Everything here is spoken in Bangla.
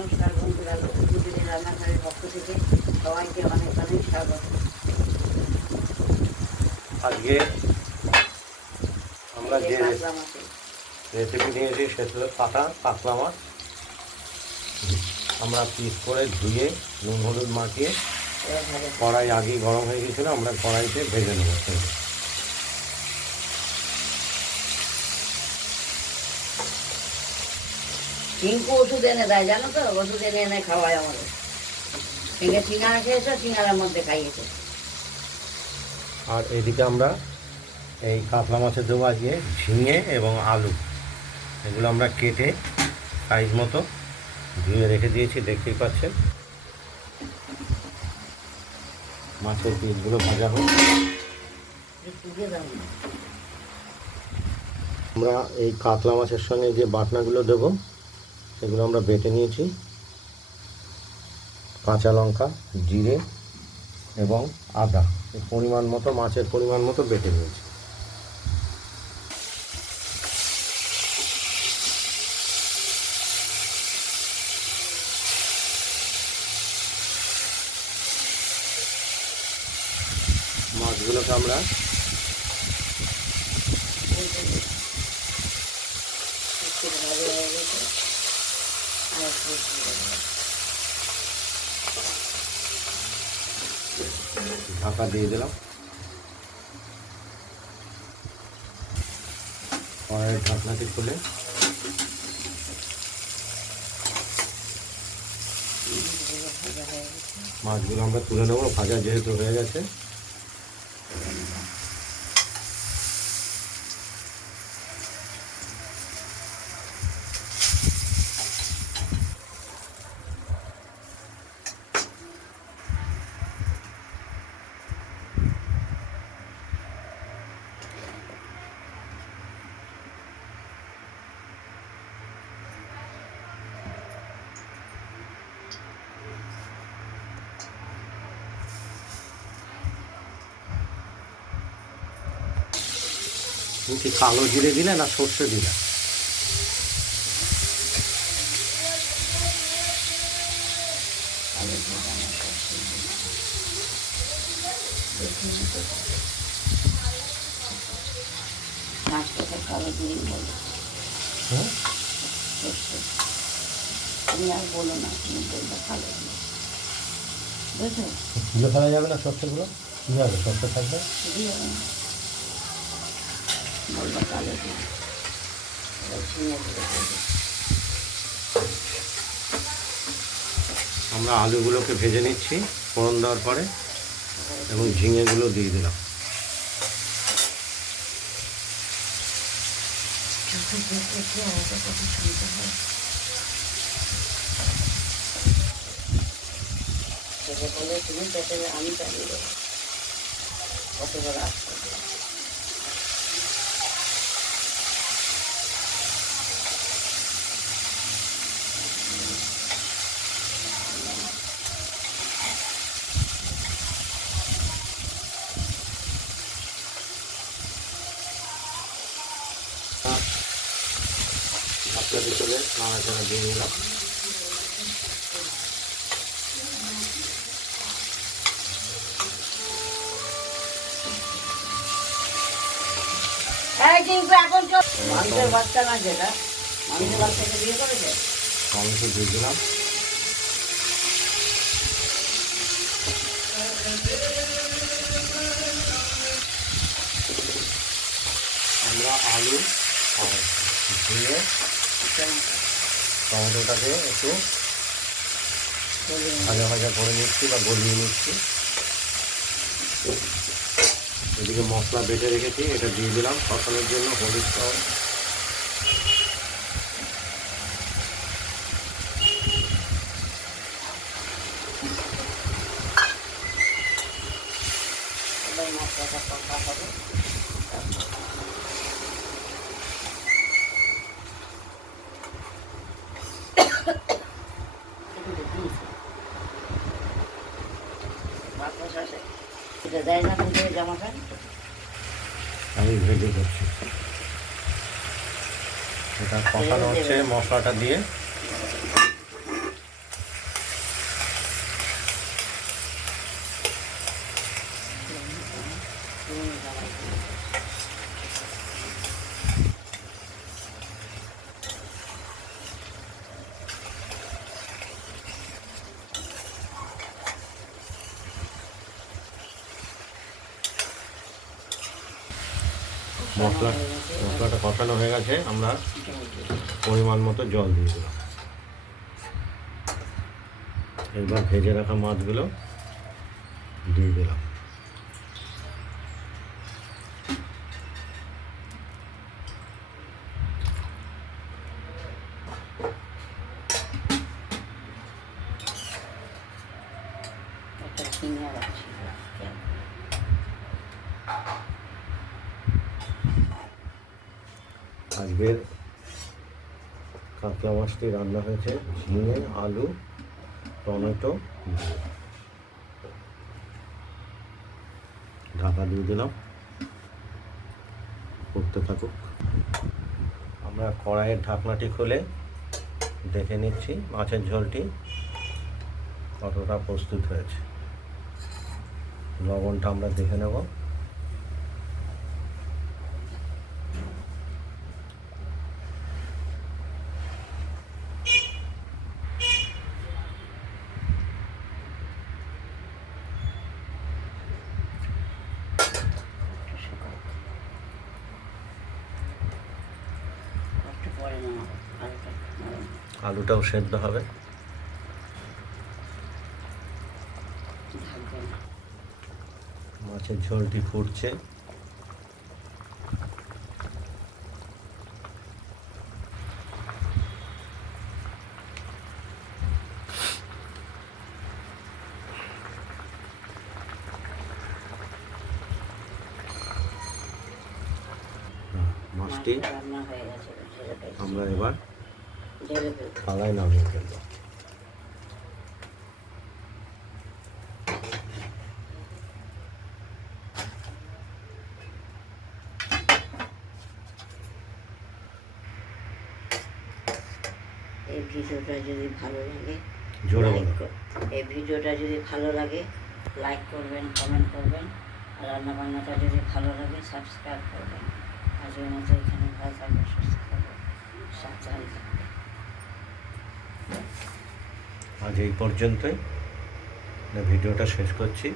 নমস্কার বন্ধুরা, লক্ষ্মীপুরের রান্নাঘরের পক্ষ থেকে সবাইকে অনেক অনেক স্বাগত। আজকে আমরা যে রেসিপি নিয়েছি সেটা হলো কাতলা মাছ। আমরা পিস করে ধুয়ে নুন হলুদ মাখিয়ে কড়াই আগেই গরম হয়ে গিয়েছিল, আমরা কড়াইতে ভেজে নেব। টিঙ্কু ওষুধ এনে দেয়, জানো তো? ওষুধ এনে এনে খাওয়ায় আমাদের। থেকে সিঙ্গারা খেয়েছে, সিঙ্গারার মধ্যে খাইয়েছে। আর এদিকে আমরা এই কাতলা মাছের দেবো আজকে ঝিঙে এবং আলু। এগুলো আমরা কেটে সাইজ মতো ধুয়ে রেখে দিয়েছি, দেখতেই পাচ্ছেন। মাছের পিসগুলো ভাজা হোক। আমরা এই কাতলা মাছের সঙ্গে যে বাটনাগুলো দেবো সেগুলো আমরা বেটে নিয়েছি। কাঁচা লঙ্কা, জিরে এবং আদা পরিমাণ মতো, মাছের পরিমাণ মতো বেটে নিয়েছি। মাছগুলোকে আমরা ঢাকা দিয়ে দিলাম। কড়াইয়ের ঢাকনাটি খুলে মাছগুলো আমরা তুলে নেবো, ভাজা যেহেতু হয়ে গেছে। কি কালো জিরে দিলে না সর্ষে দিলে? তুমি আর বলো না, তুমি বলবে ভালো বুঝেছো? তুলে ফেলা যাবে না সর্ষেগুলো? কী হবে, সর্ষে থাকবে? বলবে কালো দিয়ে আমরা আলুগুলোকে ভেজে নিচ্ছি ফোড়ন দেওয়ার পরে, এবং ঝিঙেগুলো দিয়ে দিলাম। তুমি পেটে আমি চালিয়ে দেবো কত বড় আসতে। আপনাদের চলে নাড়াচাড়া দিয়ে নিলাম। কিন্তু এখন মানুষের বাচ্চা না, যেটা মানুষের বাচ্চাকে বিয়ে করেছে, টমেটো দিয়ে দিলাম। আমরা আলু আর ঝিঙে টমেটোটাকে একটু ভাজা ভাজা করে নিচ্ছি বা গলিয়ে নিচ্ছি। এদিকে মশলা বেটে রেখেছি, এটা দিয়ে দিলাম কষানোর জন্য। হলুদ সহ মশলাটা কষা হবে। দেয় না তুমি জামা খান, আমি ভেজে করছি। এটা কষানো হচ্ছে মশলাটা দিয়ে। মশলা হয়ে গেছে, মশলাটা কষানো হয়ে গেছে, আমরা জল দিয়ে পরিমাণ মতো জল দিয়ে দিলাম। এবার ভেজে রাখা মাছগুলো দিয়ে দিলাম। একটা ঝিঙে রাখছি। আজকের কাতলা মাছটি রান্না হয়েছে ঝিঙে, আলু, টমেটো দিয়ে। ঢাকা দিয়ে দিলাম, করতে থাকুক। আমরা কড়াইয়ের ঢাকনাটি খুলে দেখে নিচ্ছি মাছের ঝোলটি কতটা প্রস্তুত হয়েছে। লবণটা আমরা দেখে নেব। একটু পরে নামাবো, আলুটা নরম। আলুটাও সেদ্ধ হবে। ঢাকবে না। মাছের ঝোলটি ফুটছে। মাছটি মাছটা রান্না হয়ে গেছে, ঝেড়ে ফেলছি। আমরা এবার ঝেড়ে ফেলছি। থালায় নামিয়ে ফেলব। এই ভিডিওটা যদি ভালো লাগে, জোরে লাইক বলো। এই ভিডিওটা যদি ভালো লাগে লাইক করবেন, কমেন্ট করবেন। আর রান্নাবান্নাটা যদি ভালো লাগে সাবস্ক্রাইব করবেন। আজকের মতো এখানে ভালো থাকবে, সুস্থ থাকবে, সাবধানে থাকবে। আজ এই পর্যন্তই ভিডিওটা শেষ করছি।